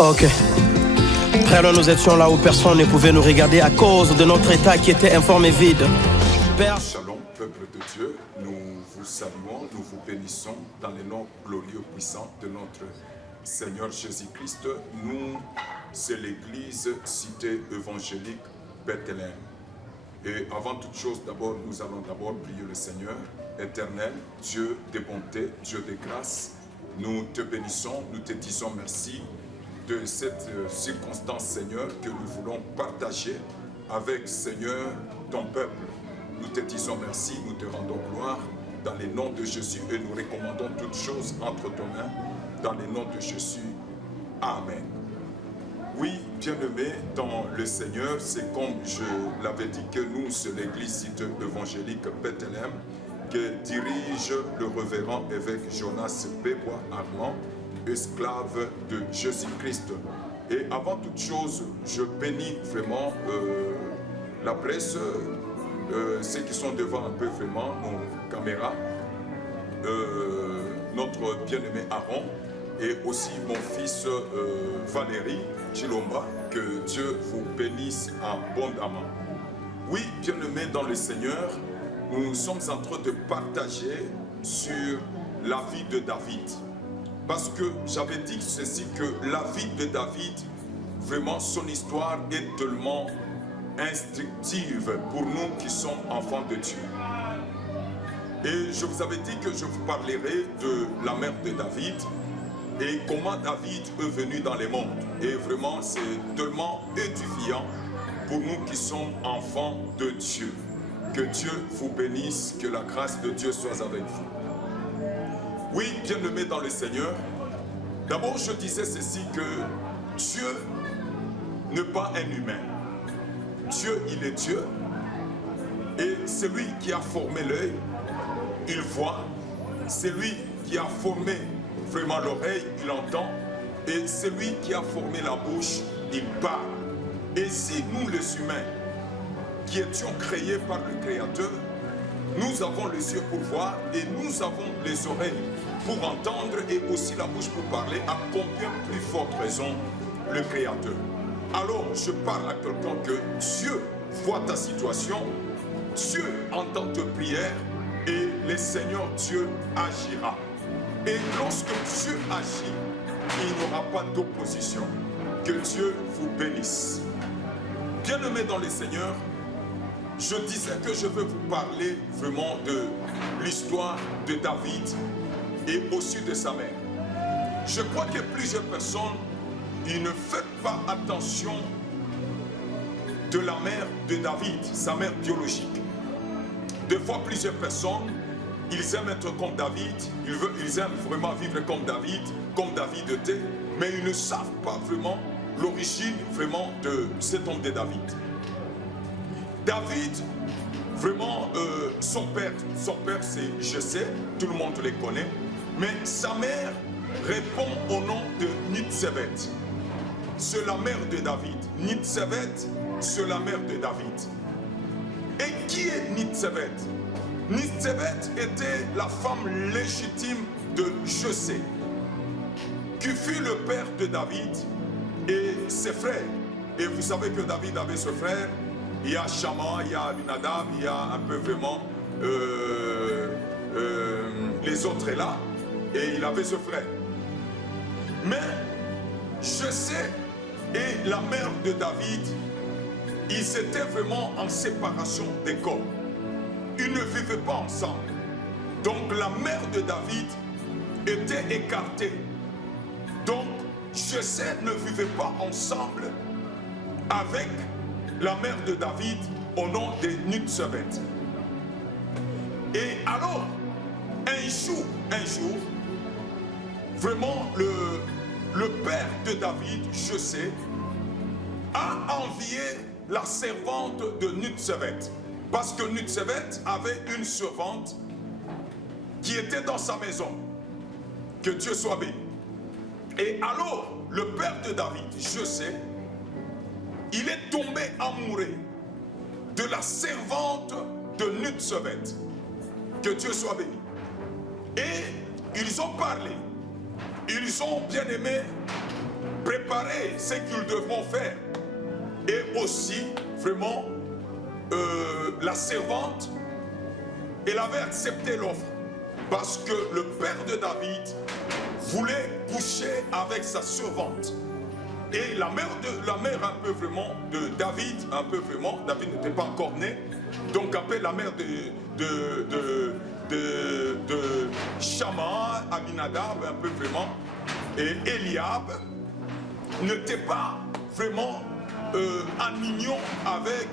Ok. Frère, nous étions là où personne ne pouvait nous regarder à cause de notre état qui était informe et vide. Père. Shalom, peuple de Dieu, nous vous saluons, nous vous bénissons dans le nom glorieux puissant de notre Seigneur Jésus-Christ. Nous, c'est l'église cité évangélique Bethléem. Et avant toute chose, d'abord, nous allons d'abord prier le Seigneur éternel, Dieu de bonté, Dieu de grâce. Nous te bénissons, nous te disons merci de cette circonstance, Seigneur, que nous voulons partager avec, Seigneur, ton peuple. Nous te disons merci, nous te rendons gloire dans le nom de Jésus et nous recommandons toutes choses entre tes mains dans le nom de Jésus. Amen. Oui, bien-aimés dans le Seigneur, c'est comme je l'avais dit que nous, c'est l'église cité évangélique Bethléem que dirige le révérend évêque Jonas Bébois Armand, esclave de Jésus-Christ. Et avant toute chose, je bénis vraiment la presse, ceux qui sont devant un peu vraiment mon caméra, notre bien-aimé Aaron et aussi mon fils Valérie Chilomba, que Dieu vous bénisse abondamment. Oui, bien-aimés dans le Seigneur, nous sommes en train de partager sur la vie de David. Parce que j'avais dit ceci, que la vie de David, vraiment son histoire est tellement instructive pour nous qui sommes enfants de Dieu. Et je vous avais dit que je vous parlerai de la mère de David et comment David est venu dans le monde. Et vraiment, c'est tellement édifiant pour nous qui sommes enfants de Dieu. Que Dieu vous bénisse, que la grâce de Dieu soit avec vous. Oui, bien-aimés dans le Seigneur, d'abord je disais ceci, que Dieu n'est pas un humain. Dieu, il est Dieu. Et c'est lui qui a formé l'œil, il voit. C'est lui qui a formé vraiment l'oreille, il entend. Et c'est lui qui a formé la bouche, il parle. Et si nous les humains, qui étions créés par le Créateur, nous avons les yeux pour voir et nous avons les oreilles pour entendre et aussi la bouche pour parler, à combien plus forte raison le Créateur. Alors je parle à quelqu'un que Dieu voit ta situation, Dieu entend tes prières et le Seigneur Dieu agira. Et lorsque Dieu agit, il n'y aura pas d'opposition. Que Dieu vous bénisse. Bien-aimés dans le Seigneur, je disais que je veux vous parler vraiment de l'histoire de David et aussi de sa mère. Je crois que plusieurs personnes, ils ne font pas attention de la mère de David, sa mère biologique. Des fois, plusieurs personnes, ils aiment être comme David, ils aiment vraiment vivre comme David était, mais ils ne savent pas vraiment l'origine vraiment de cet homme de David. David, vraiment, son père c'est Jessé, tout le monde les connaît, mais sa mère répond au nom de Nitsébet. C'est la mère de David. Nitsébet, c'est la mère de David. Et qui est Nitsébet? Nitsébet était la femme légitime de Jessé, qui fut le père de David et ses frères. Et vous savez que David avait ses frères. Il y a Shama, il y a Abinadab, il y a un peu vraiment les autres là. Et il avait ce frère. Mais Jessé et la mère de David, ils étaient vraiment en séparation des corps. Ils ne vivaient pas ensemble. Donc la mère de David était écartée. Donc Jessé ne vivait pas ensemble avec la mère de David au nom de Nitsébet. Et alors, un jour, vraiment le père de David, Jessé, a envié la servante de Nitsébet. Parce que Nitsébet avait une servante qui était dans sa maison. Que Dieu soit béni. Et alors, le père de David, Jessé, il est tombé amoureux de la servante de Nitsébet. Que Dieu soit béni. Et ils ont parlé. Ils ont bien aimé préparer ce qu'ils devront faire. Et aussi, vraiment, la servante, elle avait accepté l'offre parce que le père de David voulait coucher avec sa servante. Et la mère un peu vraiment de David, David n'était pas encore né, donc un peu la mère de Shama, Abinadab, un peu vraiment, et Eliab, n'était pas vraiment en union avec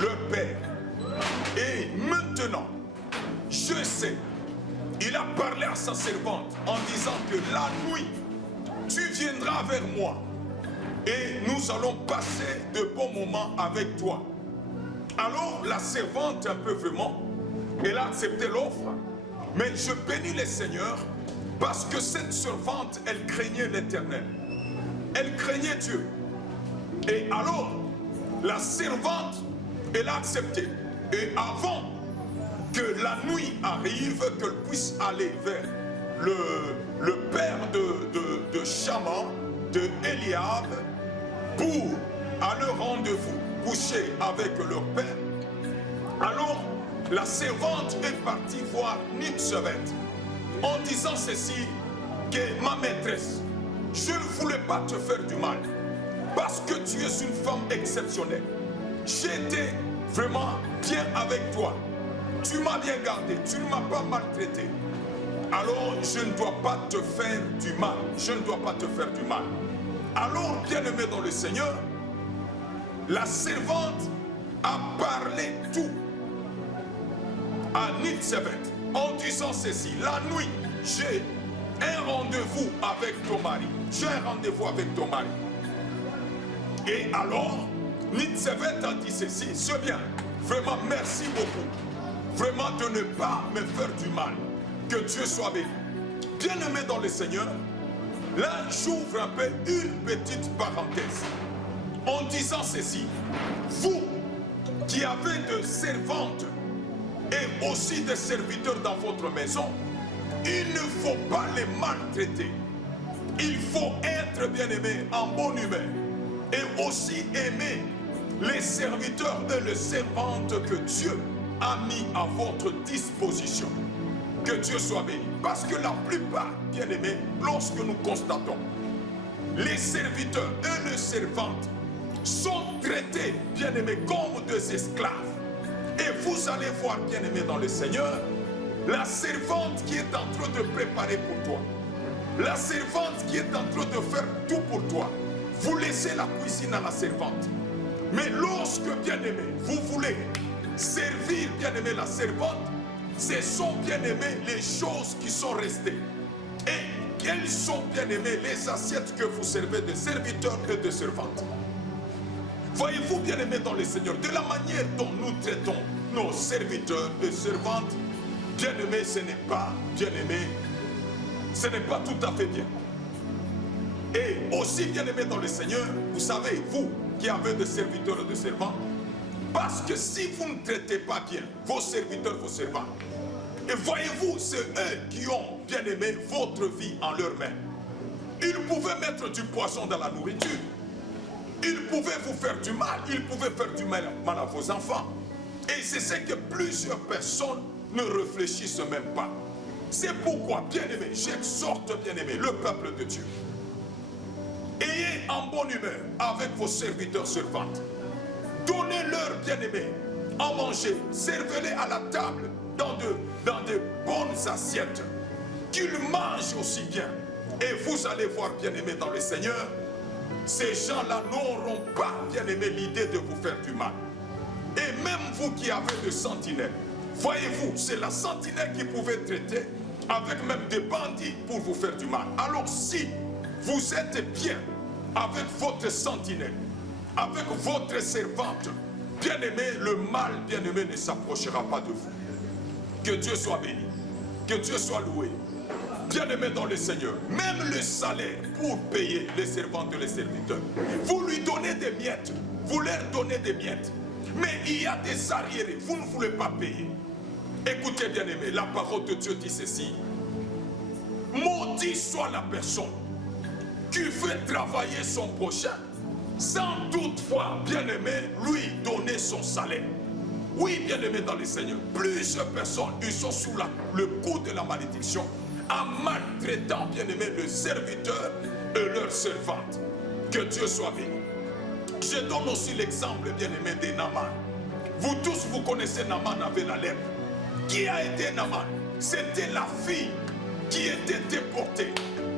leur père. Et maintenant, je sais, il a parlé à sa servante en disant que la nuit, tu viendras vers moi et nous allons passer de bons moments avec toi. Alors la servante, un peu vraiment, elle a accepté l'offre, mais je bénis le Seigneur parce que cette servante, elle craignait l'Éternel. Elle craignait Dieu. Et alors, la servante, elle a accepté. Et avant que la nuit arrive, qu'elle puisse aller vers le père de Shama, de Eliab, pour aller au rendez-vous, coucher avec leur père. Alors, la servante est partie voir Nitsevet en disant ceci, que ma maîtresse, je ne voulais pas te faire du mal, parce que tu es une femme exceptionnelle. J'étais vraiment bien avec toi. Tu m'as bien gardé, tu ne m'as pas maltraité. Alors je ne dois pas te faire du mal. Je ne dois pas te faire du mal. Alors, bien-aimé dans le Seigneur, la servante a parlé tout à Nitsevet en disant ceci. La nuit, j'ai un rendez-vous avec ton mari. J'ai un rendez-vous avec ton mari. Et alors, Nitsevet a dit ceci, c'est bien, vraiment merci beaucoup, vraiment de ne pas me faire du mal, que Dieu soit béni. Bien-aimé dans le Seigneur, là j'ouvre un peu une petite parenthèse, en disant ceci, vous qui avez de servantes et aussi des serviteurs dans votre maison, il ne faut pas les maltraiter, il faut être bien-aimé en bonne humeur, et aussi aimer les serviteurs et les servantes que Dieu a mis à votre disposition. Que Dieu soit béni. Parce que la plupart, bien-aimés, lorsque nous constatons, les serviteurs et les servantes sont traités, bien-aimés, comme des esclaves. Et vous allez voir, bien-aimés dans le Seigneur, la servante qui est en train de préparer pour toi, la servante qui est en train de faire tout pour toi, vous laissez la cuisine à la servante. Mais lorsque, bien-aimé, vous voulez servir, bien-aimé, la servante, ce sont, bien-aimé, les choses qui sont restées. Et quelles sont, bien-aimé, les assiettes que vous servez de serviteurs et de servantes. Voyez-vous, bien-aimé dans le Seigneur, de la manière dont nous traitons nos serviteurs et servantes, bien-aimé, ce n'est pas, bien-aimé, ce n'est pas tout à fait bien. Et aussi, bien-aimé dans le Seigneur, vous savez, vous qui avez des serviteurs et des servants, parce que si vous ne traitez pas bien vos serviteurs, vos servants, et voyez-vous, c'est eux qui ont, bien-aimé, votre vie en leurs mains. Ils pouvaient mettre du poison dans la nourriture. Ils pouvaient vous faire du mal. Ils pouvaient faire du mal à vos enfants. Et c'est ce que plusieurs personnes ne réfléchissent même pas. C'est pourquoi, bien-aimé, j'exhorte, bien-aimé, le peuple de Dieu. Ayez en bonne humeur avec vos serviteurs servantes. Donnez-leur, bien-aimés, à manger. Servez-les à la table dans de bonnes assiettes. Qu'ils mangent aussi bien. Et vous allez voir, bien-aimés dans le Seigneur, ces gens-là n'auront pas, bien-aimés, l'idée de vous faire du mal. Et même vous qui avez de sentinelles, voyez-vous, c'est la sentinelle qui pouvait traiter avec même des bandits pour vous faire du mal. Alors si vous êtes bien avec votre sentinelle, avec votre servante, bien-aimé, le mal, bien-aimé, ne s'approchera pas de vous. Que Dieu soit béni, que Dieu soit loué. Bien-aimé dans le Seigneur, même le salaire pour payer les servantes et les serviteurs, vous lui donnez des miettes, vous leur donnez des miettes, mais il y a des arriérés, vous ne voulez pas payer. Écoutez, bien-aimé, la parole de Dieu dit ceci: maudit soit la personne qui fait travailler son prochain, sans toutefois, bien-aimé, lui donner son salaire. Oui, bien-aimé dans le Seigneur, plusieurs personnes, ils sont sous le coup de la malédiction, en maltraitant, bien-aimé, le serviteur et leur servante. Que Dieu soit béni. Je donne aussi l'exemple, bien-aimé, de Naaman. Vous tous, vous connaissez Naaman avec la lèpre. Qui a été Naaman? C'était la fille qui était déportée,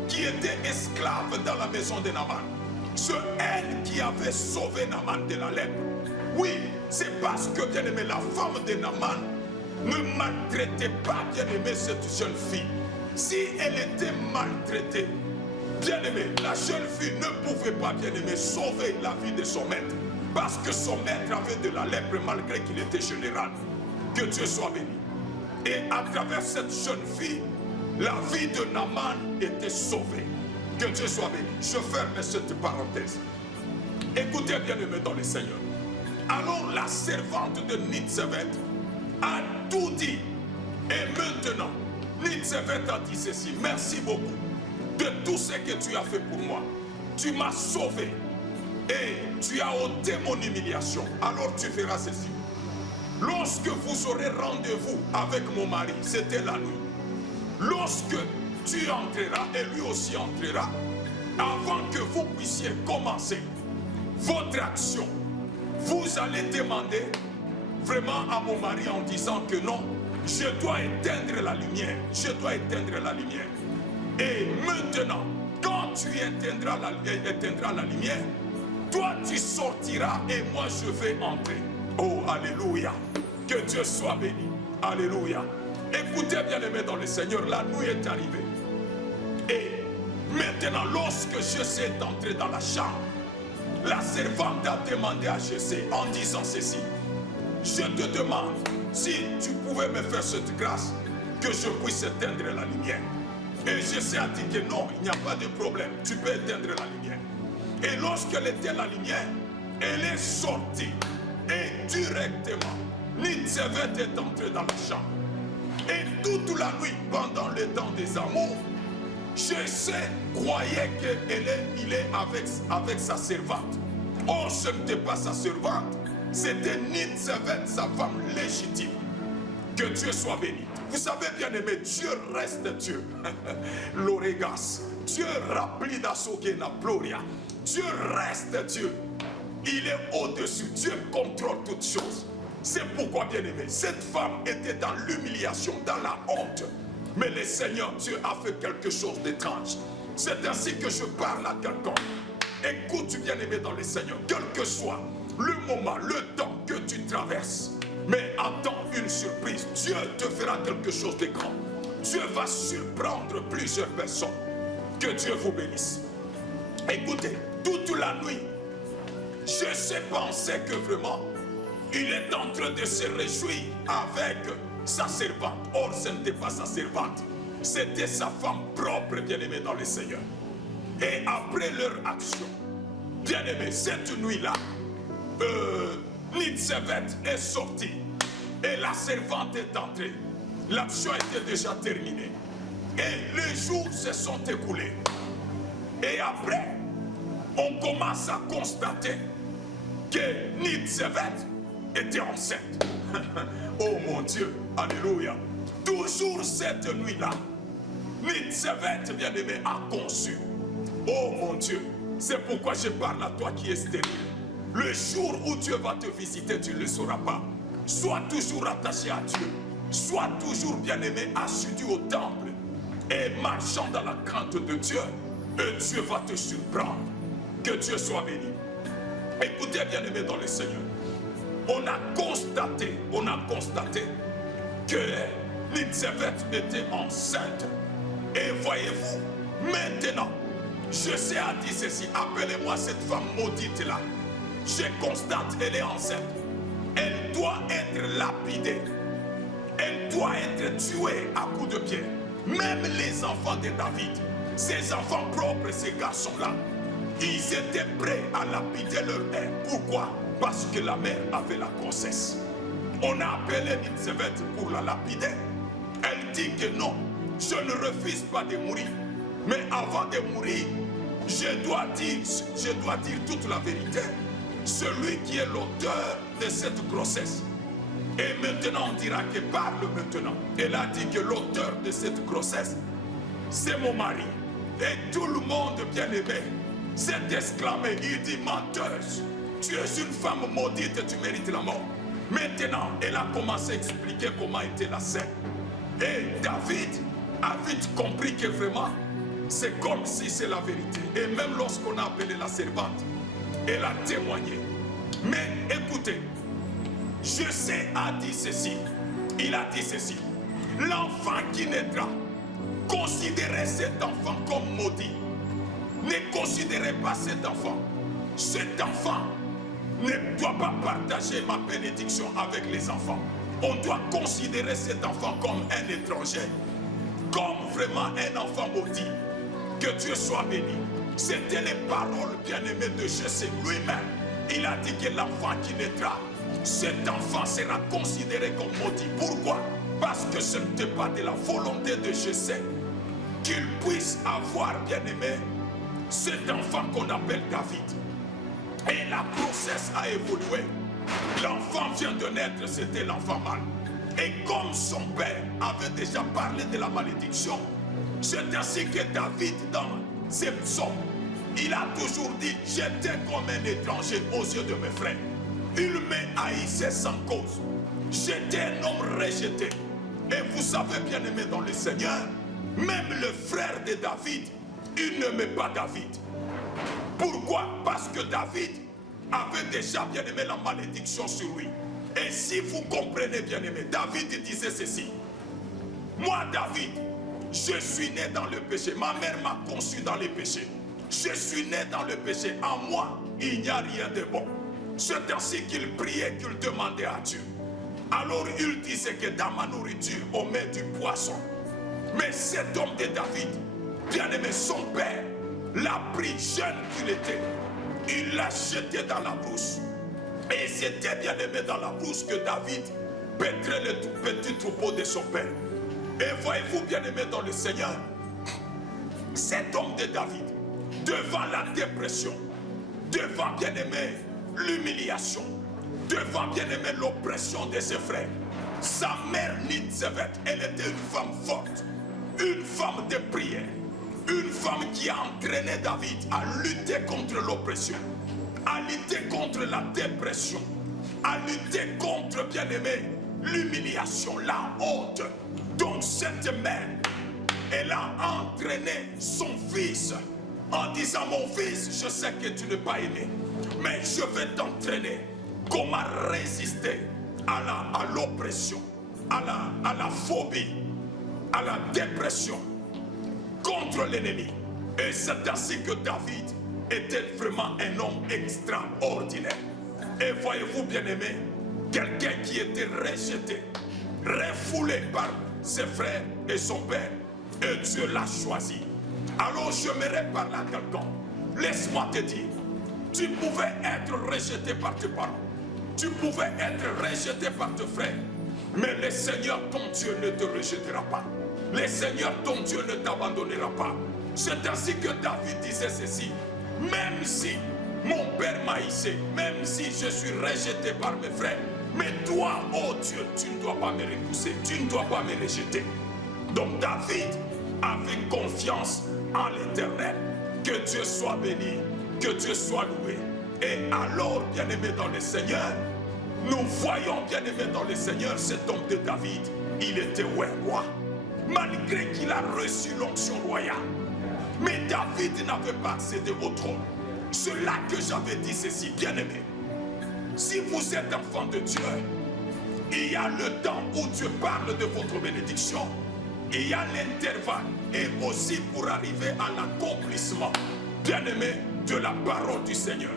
qui était esclave dans la maison de Naaman. C'est elle qui avait sauvé Naaman de la lèpre. Oui, c'est parce que, bien-aimé, la femme de Naaman ne maltraitait pas, bien-aimé, cette jeune fille. Si elle était maltraitée, bien-aimé, la jeune fille ne pouvait pas, bien-aimé, sauver la vie de son maître. Parce que son maître avait de la lèpre malgré qu'il était général. Que Dieu soit béni. Et à travers cette jeune fille, la vie de Naaman était sauvée. Que Dieu soit béni. Je ferme cette parenthèse. Écoutez, bien-aimé dans le Seigneur. Alors la servante de Nitzevet a tout dit. Et maintenant, Nitzevet a dit ceci: merci beaucoup de tout ce que tu as fait pour moi. Tu m'as sauvé et tu as ôté mon humiliation. Alors tu feras ceci. Lorsque vous aurez rendez-vous avec mon mari, c'était la nuit. Lorsque tu entreras et lui aussi entrera, avant que vous puissiez commencer votre action, vous allez demander vraiment à mon mari en disant que non, je dois éteindre la lumière, je dois éteindre la lumière. Et maintenant, quand tu éteindras la lumière, toi tu sortiras et moi je vais entrer. Oh, alléluia, que Dieu soit béni, alléluia. Écoutez, bien-aimés dans le Seigneur, la nuit est arrivée. Et maintenant, lorsque Jessé est entré dans la chambre, la servante a demandé à Jessé en disant ceci: je te demande si tu pouvais me faire cette grâce, que je puisse éteindre la lumière. Et Jessé a dit que non, il n'y a pas de problème, tu peux éteindre la lumière. Et lorsqu'elle éteint la lumière, elle est sortie. Et directement, Nitzevet est entré dans la chambre. Et toute la nuit, pendant le temps des amours, Jessé croyait qu'il est avec sa servante. Or, ce n'était pas sa servante, c'était Nitzevet, sa femme légitime. Que Dieu soit béni. Vous savez, bien aimé, Dieu reste Dieu. L'oregas. Dieu rempli d'asogena gloria. Dieu reste Dieu. Il est au-dessus. Dieu contrôle toutes choses. C'est pourquoi, bien aimé, cette femme était dans l'humiliation, dans la honte. Mais le Seigneur Dieu a fait quelque chose d'étrange. C'est ainsi que je parle à quelqu'un. Écoute, bien aimé dans le Seigneur, quel que soit le moment, le temps que tu traverses, mais attends une surprise. Dieu te fera quelque chose de grand. Dieu va surprendre plusieurs personnes. Que Dieu vous bénisse. Écoutez, toute la nuit, je pensais que vraiment, il est en train de se réjouir avec sa servante. Or, ce n'était pas sa servante. C'était sa femme propre, bien-aimée dans le Seigneur. Et après leur action, bien-aimée, cette nuit-là, Nitzevet est sorti et la servante est entrée. L'action était déjà terminée. Et les jours se sont écoulés. Et après, on commence à constater que Nitzevet était enceinte. Oh mon Dieu, alléluia. Toujours cette nuit-là, Nitzevet, bien-aimé, a conçu. Oh mon Dieu, c'est pourquoi je parle à toi qui es stérile. Le jour où Dieu va te visiter, tu ne le sauras pas. Sois toujours attaché à Dieu. Sois toujours, bien-aimé, assidu au temple. Et marchant dans la crainte de Dieu, et Dieu va te surprendre. Que Dieu soit béni. Écoutez, bien-aimé dans le Seigneur. On a constaté que Nitzevet était enceinte. Et voyez-vous, maintenant, Jessé a dit ceci: appelez-moi cette femme maudite-là. Je constate, elle est enceinte. Elle doit être lapidée. Elle doit être tuée à coups de pied. Même les enfants de David, ses enfants propres, ces garçons-là, ils étaient prêts à lapider leur mère. Pourquoi? Parce que la mère avait la grossesse. On a appelé Nitzevet pour la lapider. Elle dit que non, je ne refuse pas de mourir. Mais avant de mourir, je dois dire toute la vérité. Celui qui est l'auteur de cette grossesse. Et maintenant, on dira que parle maintenant. Elle a dit que l'auteur de cette grossesse, c'est mon mari. Et tout le monde, bien aimé, s'est exclamé. Il dit, menteuse, tu es une femme maudite, tu mérites la mort. Maintenant, elle a commencé à expliquer comment était la scène. Et David a vite compris que vraiment, c'est comme si c'est la vérité. Et même lorsqu'on a appelé la servante, elle a témoigné. Mais écoutez, je sais, a dit ceci. Il a dit ceci. L'enfant qui naîtra, considérez cet enfant comme maudit. Ne considérez pas cet enfant. Cet enfant ne doit pas partager ma bénédiction avec les enfants. On doit considérer cet enfant comme un étranger, comme vraiment un enfant maudit. Que Dieu soit béni. C'était les paroles bien-aimées de Jésus lui-même. Il a dit que l'enfant qui naîtra, cet enfant sera considéré comme maudit. Pourquoi? Parce que ce n'était pas de la volonté de Jésus qu'il puisse avoir, bien-aimé, cet enfant qu'on appelle David. Et la grossesse a évolué. L'enfant vient de naître, c'était l'enfant mâle. Et comme son père avait déjà parlé de la malédiction, c'est ainsi que David, dans ses psaumes, il a toujours dit, j'étais comme un étranger aux yeux de mes frères. Il me haïssait sans cause. J'étais un homme rejeté. Et vous savez, bien aimé dans le Seigneur, même le frère de David, il n'aimait pas David. Pourquoi? Parce que David avait déjà, bien aimé, la malédiction sur lui. Et si vous comprenez, bien aimé, David disait ceci. Moi, David, je suis né dans le péché. Ma mère m'a conçu dans le péché. Je suis né dans le péché. En moi, il n'y a rien de bon. C'est ainsi qu'il priait, qu'il demandait à Dieu. Alors il disait que dans ma nourriture, on met du poisson. Mais cet homme de David, bien aimé, son père, l'a pris jeune qu'il était. Il l'a jeté dans la brousse. Et c'était bien aimé dans la brousse que David pèterait le tout petit troupeau de son père. Et voyez-vous, bien aimé dans le Seigneur, cet homme de David, devant la dépression, devant, bien aimé, l'humiliation, devant, bien aimé, l'oppression de ses frères, sa mère Nitzebet, elle était une femme forte, une femme de prière, une femme qui a entraîné David à lutter contre l'oppression, à lutter contre la dépression, à lutter contre, bien aimé, l'humiliation, la honte. Donc cette mère, elle a entraîné son fils en disant, mon fils, je sais que tu n'es pas aimé, mais je vais t'entraîner comment résister à l'oppression, à la phobie, à la dépression, contre l'ennemi. Et c'est ainsi que David était vraiment un homme extraordinaire. Et voyez-vous, bien aimé, quelqu'un qui était rejeté, refoulé par ses frères et son père, et Dieu l'a choisi. Alors j'aimerais parler à quelqu'un. Laisse-moi te dire, tu pouvais être rejeté par tes parents, tu pouvais être rejeté par tes frères, mais le Seigneur ton Dieu ne te rejettera pas. Le Seigneur ton Dieu ne t'abandonnera pas. C'est ainsi que David disait ceci. Même si mon père m'a haïssé, même si je suis rejeté par mes frères, mais toi, oh Dieu, tu ne dois pas me repousser, tu ne dois pas me rejeter. Donc David avait confiance en l'Éternel. Que Dieu soit béni, que Dieu soit loué. Et alors, bien-aimé dans le Seigneur, nous voyons, bien-aimé dans le Seigneur, cet homme de David, il était roi, malgré qu'il a reçu l'onction royale. Mais David n'avait pas accédé au trône. C'est là que j'avais dit ceci, bien-aimé. Si vous êtes enfant de Dieu, il y a le temps où Dieu parle de votre bénédiction. Il y a l'intervalle et aussi pour arriver à l'accomplissement, bien-aimé, de la parole du Seigneur.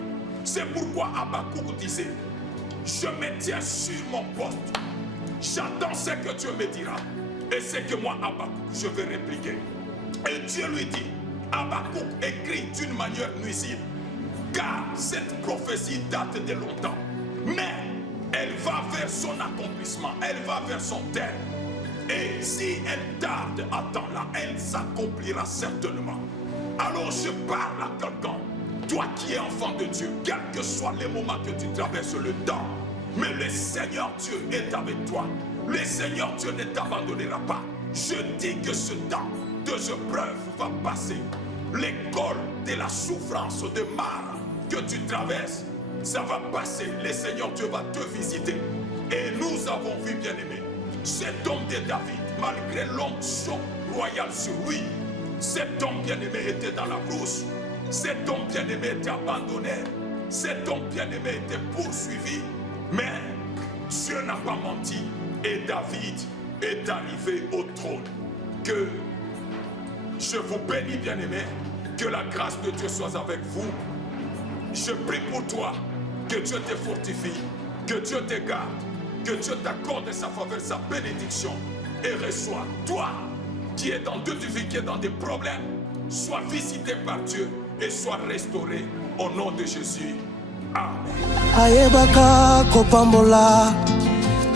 C'est pourquoi Habakkuk disait, je me tiens sur mon poste. J'attends ce que Dieu me dira. Et c'est que moi, Habakkuk, je vais répliquer. Et Dieu lui dit, Habakkuk écrit d'une manière nuisible, car cette prophétie date de longtemps. Mais elle va vers son accomplissement, elle va vers son terme. Et si elle tarde à temps là, elle s'accomplira certainement. Alors je parle à quelqu'un, toi qui es enfant de Dieu, quel que soit les moments que tu traverses le temps, mais le Seigneur Dieu est avec toi. Le Seigneur Dieu ne t'abandonnera pas. Je dis que ce temps de épreuve va passer. L'école de la souffrance, de marre que tu traverses, ça va passer. Le Seigneur Dieu va te visiter. Et nous avons vu, bien-aimé, cet homme de David, malgré l'onction royale sur lui, cet homme bien-aimé était dans la brousse. Cet homme bien-aimé était abandonné. Cet homme bien-aimé était poursuivi. Mais Dieu n'a pas menti. Et David est arrivé au trône. Que je vous bénis, bien-aimé. Que la grâce de Dieu soit avec vous. Je prie pour toi. Que Dieu te fortifie. Que Dieu te garde. Que Dieu t'accorde sa faveur, sa bénédiction. Et reçois, toi qui es dans deux vies, qui est dans des problèmes, sois visité par Dieu et sois restauré au nom de Jésus. Amen. Ayebaka kopambola,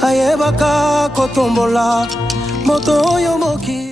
ayebaka kotombola, moto oyo moki.